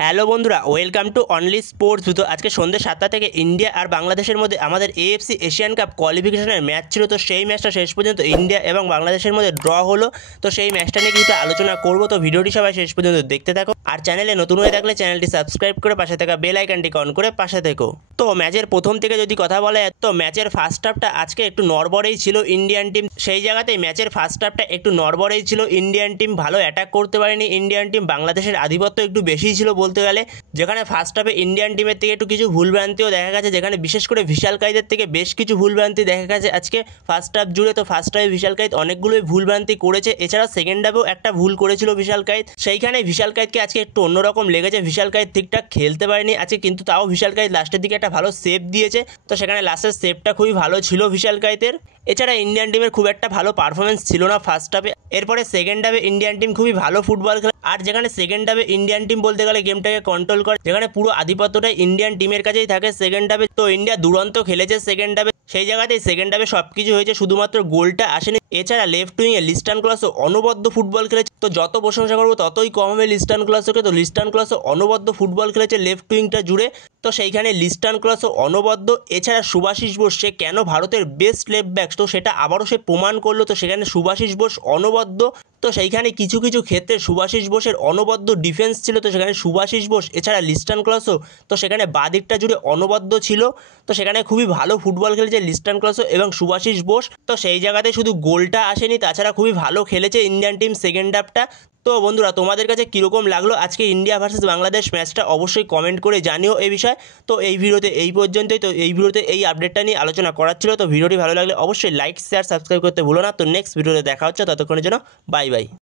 Hello বন্ধুরা, welcome to only sports. তো আজকে সন্ধ্যে 7টা থেকে ইন্ডিয়া আর বাংলাদেশের মধ্যে আমাদের এএফসি এশিয়ান কাপ কোয়ালিফিকেশনের ম্যাচ ছিল। তো সেই ম্যাচটা শেষ পর্যন্ত ইন্ডিয়া এবং বাংলাদেশের মধ্যে ড্র হলো। তো সেই ম্যাচটা নিয়ে কিছু আলোচনা করবো। তো ভিডিওটি সবাই শেষ পর্যন্ত দেখতে থাকো, আর চ্যানেলে নতুন হয়ে থাকলে চ্যানেলটি সাবস্ক্রাইব করে পাশে থাকা বেল আইকনটি অন করে পাশে থেকো। তো ম্যাচের প্রথম থেকে যদি কথা বলা যায়, তো ম্যাচের ফার্স্ট হাফটা আজকে একটু নড়বড়েই ছিল ইন্ডিয়ান টিম। সেই জায়গাতেই ম্যাচের ফার্স্ট হাফটা একটু নড়বড়েই ছিল ইন্ডিয়ান টিম, ভালো অ্যাটাক করতে পারেনি ইন্ডিয়ান টিম। বাংলাদেশের আধিপত্য একটু বেশিই ছিল বলতে গেলে, যেখানে ফার্স্ট হাফে ইন্ডিয়ান টিমের থেকে একটু কিছু ভুলভ্রান্তিও দেখা গেছে, যেখানে বিশেষ করে ভিশাল কাইদের থেকে বেশ কিছু ভুলভ্রান্তি দেখা গেছে আজকে ফার্স্ট হাফ জুড়ে। তো ফার্স্ট হাফে ভিশাল কাইদ অনেকগুলোই ভুলভ্রান্তি করেছে, এছাড়া সেকেন্ড হাফেও একটা ভুল করেছিল ভিশাল কাইদ। সেইখানে ভিশাল কাইদকে আজকে একটু অন্যরকম লেগেছে, ভিশাল কাইদ ঠিকঠাক খেলতে পারেনি আজকে, কিন্তু তাও ভিশাল কাইদ লাস্টের দিকে একটা ভালো সেভ দিয়েছে। তো সেখানে লাস্টের সেভটা খুবই ভালো ছিল ভিশাল কাইদের। এছাড়া ইন্ডিয়ান টিমের খুব একটা ভালো পারফরমেন্স ছিল না ফার্স্ট হাফে। এরপরে সেকেন্ড হাফে ইন্ডিয়ান টিম খুবই ভালো ফুটবল খেলে, আর যেখানে সেকেন্ড হাফে ইন্ডিয়ান টিম বলতে গেলে গেমটাকে কন্ট্রোল করে, যেখানে পুরো আধিপত্যটা ইন্ডিয়ান টিমের কাছেই থাকে সেকেন্ড হাফে। তো ইন্ডিয়া দুরন্ত খেলেছে সেকেন্ড হাফে, সেই জায়গাতেই সেকেন্ড হাফে সব কিছু হয়েছে, শুধুমাত্র গোলটা আসেনি। এছাড়া লেফট উইংয়ে লিস্টান ক্লসও অনবদ্য ফুটবল খেলেছে। তো যত প্রশংসা করবো ততই কম হবে লিস্টান ক্লসকে। তো লিস্টান ক্লসও অনবদ্য ফুটবল খেলেছে লেফট উইংটা জুড়ে। তো সেইখানে লিস্টান ক্লসও অনবদ্য। এছাড়া সুভাশিস বোস, সে কেন ভারতের বেস্ট লেফট ব্যাক, তো সেটা আবারও সে প্রমাণ করলো। তো সেখানে সুভাশিস বোস অনবদ্য। তো সেইখানে কিছু কিছু ক্ষেত্রে সুভাশিস বোসের অনবদ্য ডিফেন্স ছিল। তো সেখানে সুভাশিস বোস এছাড়া লিস্টান ক্লসও, তো সেখানে বাদিকটা জুড়ে অনবদ্য ছিল। তো সেখানে খুবই ভালো ফুটবল খেলেছে লিস্টান ক্লসও এবং সুভাশিস বোস। তো সেই জায়গাতে শুধু গোলটা আসেনি, তাছাড়া খুবই ভালো খেলেছে ইন্ডিয়ান টিম সেকেন্ড হাফটা। তো বন্ধুরা, তোমাদের কাছে কীরকম লাগলো আজকে ইন্ডিয়া ভার্সেস বাংলাদেশ ম্যাচটা অবশ্যই কমেন্ট করে জানিও এই বিষয়ে। তো এই ভিডিওতে এই পর্যন্তই। তো এই ভিডিওতে এই আপডেটটা নিয়ে আলোচনা করার ছিল। তো ভিডিওটি ভালো লাগলে অবশ্যই লাইক শেয়ার সাবস্ক্রাইব করতে ভুলো না। তো নেক্সট ভিডিওতে দেখা হচ্ছে, ততক্ষণের জন্য বাই বাই।